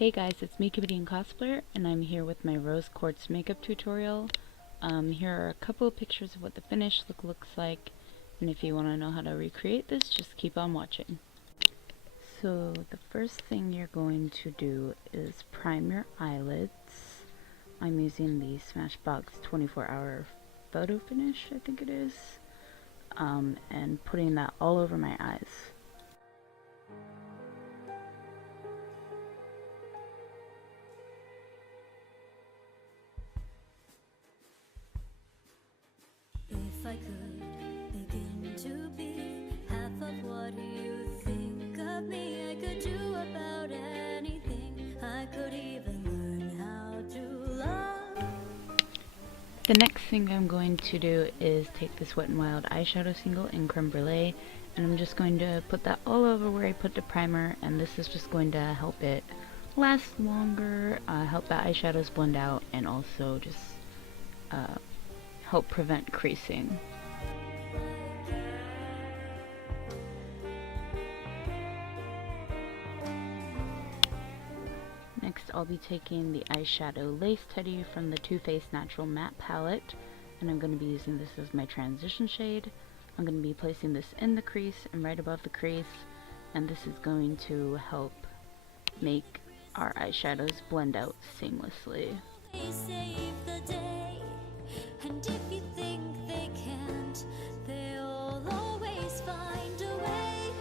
Hey guys, it's me, Canadian Cosplayer, and I'm here with my Rose Quartz makeup tutorial. Here are a couple of pictures of what the finished look looks like, and if you want to know how to recreate this, just keep on watching. So the first thing you're going to do is prime your eyelids. I'm using the Smashbox 24-hour photo finish, I think it is, and putting that all over my eyes. If I could begin to be half of what you think of me, I could do about anything. I could even learn how to love. The next thing I'm going to do is take this Wet n Wild eyeshadow single in Creme Brulee, and I'm just going to put that all over where I put the primer, and this is just going to help it last longer, help the eyeshadows blend out, and also just help prevent creasing. Next, I'll be taking the eyeshadow Lace Teddy from the Too Faced Natural Matte Palette, and I'm going to be using this as my transition shade. I'm going to be placing this in the crease and right above the crease, and this is going to help make our eyeshadows blend out seamlessly. They save the day, and if you think they can't, they'll always find a way.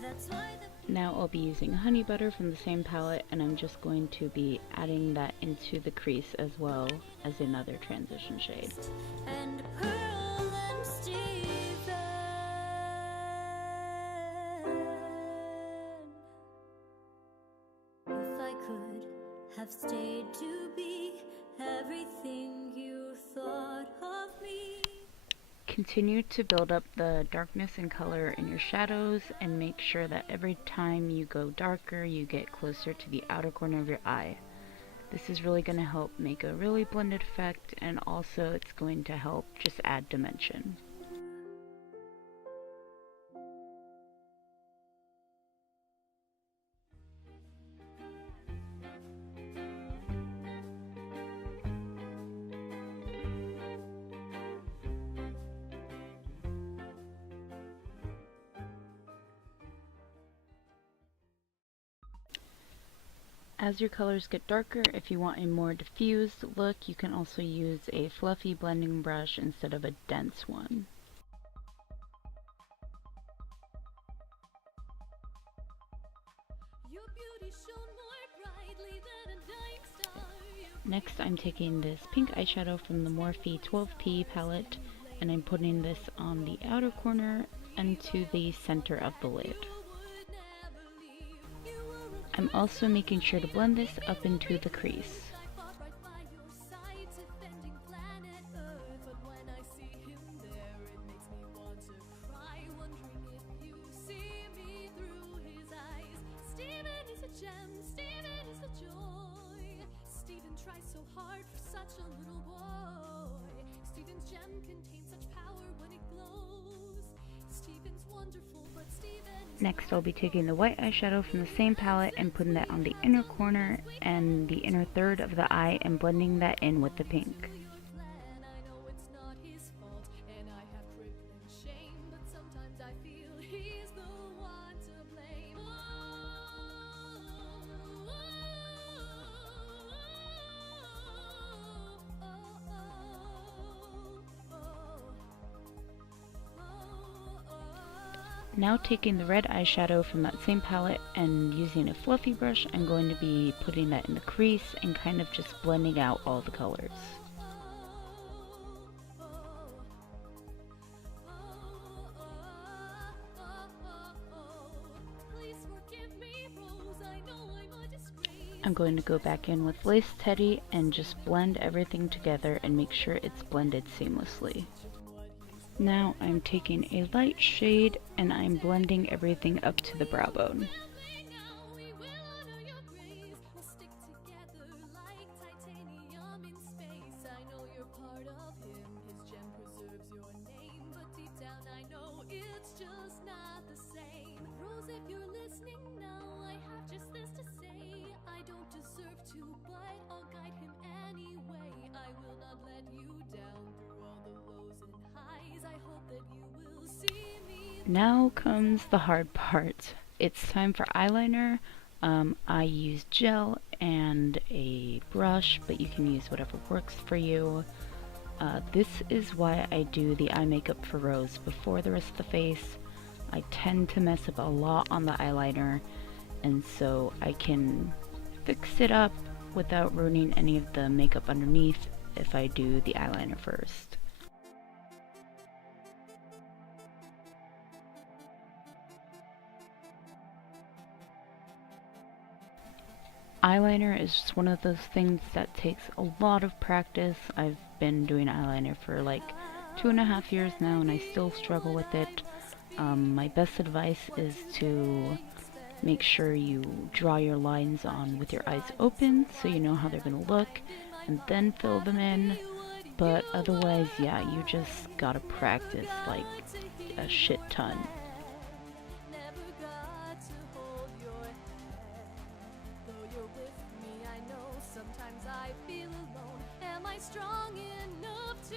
That's why Now I'll be using Honey Butter from the same palette, and I'm just going to be adding that into the crease as well as another transition shade. and Pearl and Steven. If I could have stayed to be everything you thought of me. Continue to build up the darkness and color in your shadows, and make sure that every time you go darker, you get closer to the outer corner of your eye. This is really going to help make a really blended effect, and also it's going to help just add dimension. As your colors get darker, if you want a more diffused look, you can also use a fluffy blending brush instead of a dense one. Your beauty shone more brightly than a dying star. Next, I'm taking this pink eyeshadow from the Morphe 12P palette, and I'm putting this on the outer corner and to the center of the lid. I'm also making sure to blend this up into the crease. So hard for such a little boy. Stephen's gem contains such power when it glows. Stephen's wonderful, but Stephen is Next, I'll be taking the white eyeshadow from the same palette and putting that on the inner corner and the inner third of the eye and blending that in with the pink. I know it's not his fault, and I have crippling shame, but sometimes I feel he's the one to blame. Now taking the red eyeshadow from that same palette and using a fluffy brush, I'm going to be putting that in the crease and kind of just blending out all the colors. Please forgive me, Rose, I know I'm a disgrace. I'm going to go back in with Lace Teddy and just blend everything together and make sure it's blended seamlessly. Now I'm taking a light shade and I'm blending everything up to the brow bone. We will honor your grace. We'll stick together like titanium in space. I know you're part of him. His gem preserves your name, but deep down I know it's just not the same. Rose, if you're listening now, I have just this to say. I don't Now comes the hard part. It's time for eyeliner. I use gel and a brush, but you can use whatever works for you. This is why I do the eye makeup for Rose before the rest of the face. I tend to mess up a lot on the eyeliner, and so I can fix it up without ruining any of the makeup underneath if I do the eyeliner first. Eyeliner is just one of those things that takes a lot of practice. I've been doing eyeliner for like 2.5 years now and I still struggle with it. My best advice is to make sure you draw your lines on with your eyes open so you know how they're going to look, and then fill them in. But otherwise, yeah, you just gotta practice like a shit ton. Strong enough to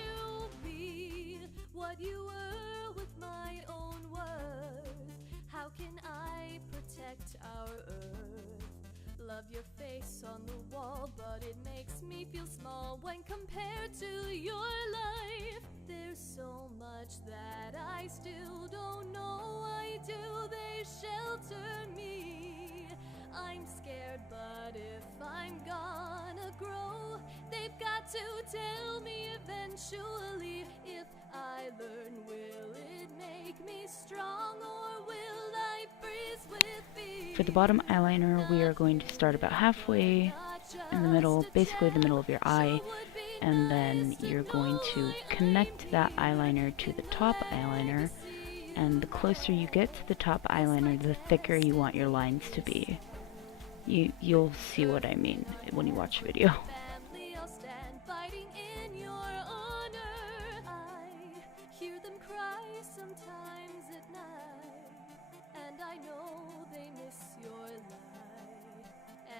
be what you were with my own words. How can I protect our earth? Love your face on the wall, but it makes me feel small when compared to your life. There's so much that I still don't know I do. They shelter me. I'm scared, but if I'm gonna grow, they've got to tell me eventually. If I learn, will it make me strong, or will I freeze with fear? For the bottom eyeliner, we are going to start about halfway in the middle, basically the middle of your eye, and then you're going to connect that eyeliner to the top eyeliner, and the closer you get to the top eyeliner, the thicker you want your lines to be. You'll see what I mean when you watch the video. Sometimes at night, and I know they miss your light,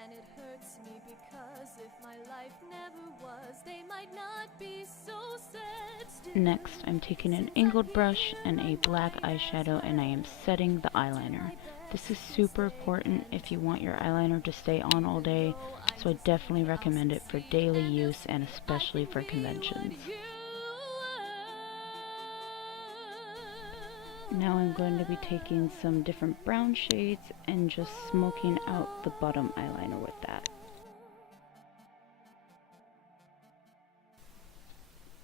and it hurts me because if my life never was, they might not be so sad. Still, next, I'm taking an angled brush and a black eyeshadow, and I am setting the eyeliner. This is super important if you want your eyeliner to stay on all day, so I definitely recommend it for daily use and especially for conventions. Now I'm going to be taking some different brown shades and just smoking out the bottom eyeliner with that.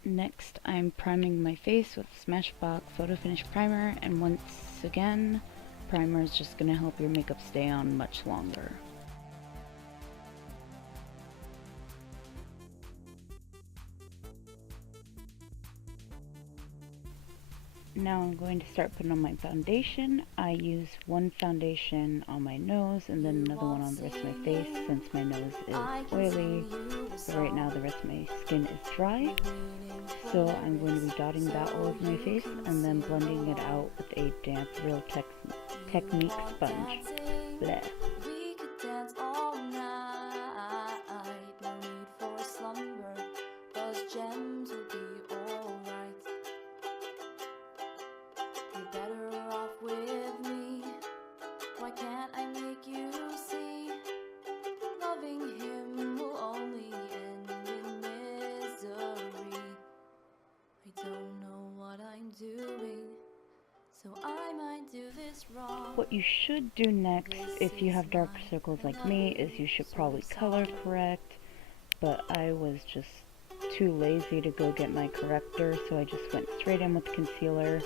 Next, I'm priming my face with Smashbox Photo Finish Primer, and once again, primer is just going to help your makeup stay on much longer. Now I'm going to start putting on my foundation. I use one foundation on my nose and then another one on the rest of my face since my nose is oily. But right now the rest of my skin is dry. So I'm going to be dotting that all over my face and then blending it out with a damp Real Technique sponge. Blech. we could dance all night. No need for slumber. Those gems will be alright. You're better off with me. Why can't I make you see? Loving him will only end in misery. I don't know what I'm doing, so I might do this wrong. What you should do next, if you have dark circles like me, is you should probably color correct, but I was just too lazy to go get my corrector, so I just went straight in with concealer.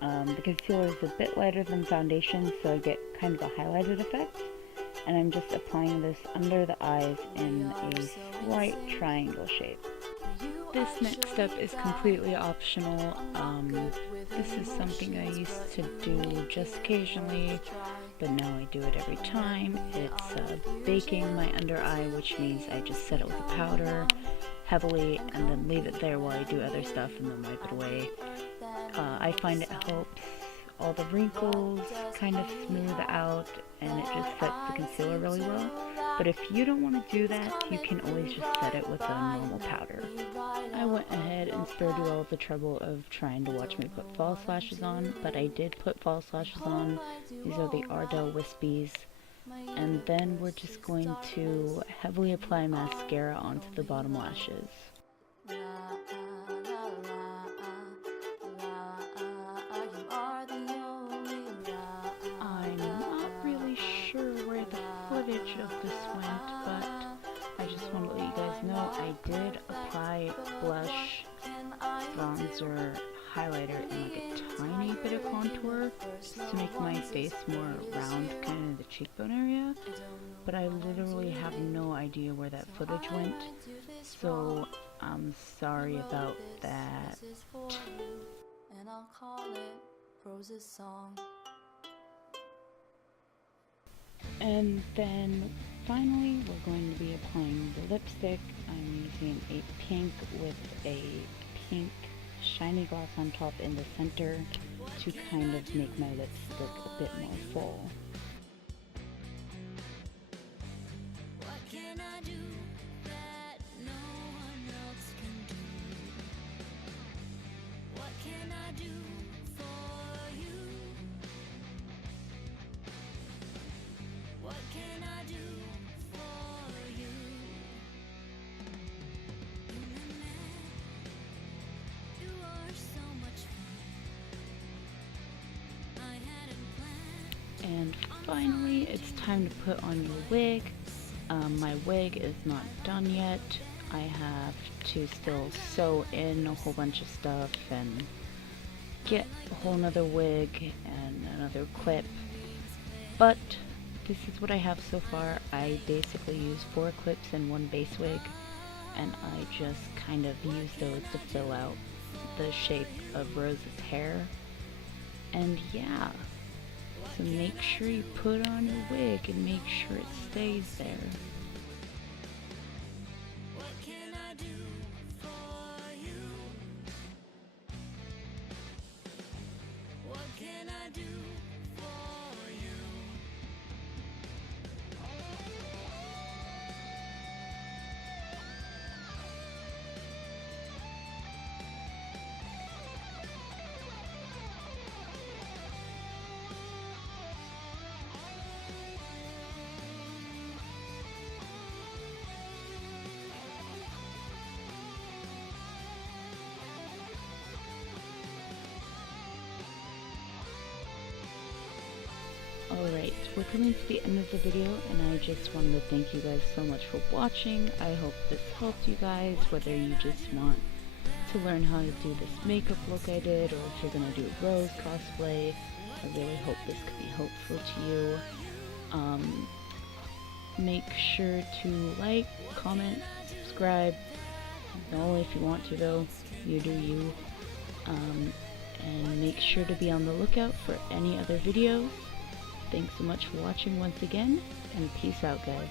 The concealer is a bit lighter than foundation, so I get kind of a highlighted effect, and I'm just applying this under the eyes in a slight triangle shape. This next step is completely optional. This is something I used to do just occasionally, but now I do it every time. It's baking my under eye, which means I just set it with a powder heavily and then leave it there while I do other stuff and then wipe it away. I find it helps all the wrinkles kind of smooth out, and it just sets the concealer really well. But if you don't want to do that, you can always just set it with a normal powder. I went ahead and spared you all the trouble of trying to watch me put false lashes on, but I did put false lashes on. These are the Ardell Wispies. And then we're just going to heavily apply mascara onto the bottom lashes. I'm not really sure where the footage of this went, but I just want to let you guys know I did apply blush, bronzer, highlighter, and like a tiny bit of contour just to make my face more round, kind of the cheekbone area. But I literally have no idea where that footage went, so I'm sorry about that. And I'll call it Rose's song. And then finally we're going to be applying the lipstick. I'm using a pink with a pink shiny gloss on top in the center to kind of make my lips look a bit more full. What can I do that no one else can do? What can I do for you? What can I do for you? You are so much fun. I hadn't planned. And finally, it's time to put on your wig. My wig is not done yet. I have to still sew in a whole bunch of stuff and get a whole nother wig and another clip. But this is what I have so far. I basically use 4 clips and 1 base wig, and I just kind of use those to fill out the shape of Rose's hair. And yeah, so make sure you put on your wig and make sure it stays there. What can I do for you? What can I do for you? Alright, we're coming to the end of the video, and I just wanted to thank you guys so much for watching. I hope this helped you guys, whether you just want to learn how to do this makeup look I did, or if you're going to do a Rose cosplay. I really hope this could be helpful to you. Make sure to like, comment, subscribe. Only if you want to though, you do you. And make sure to be on the lookout for any other videos. Thanks so much for watching once again, and peace out, guys.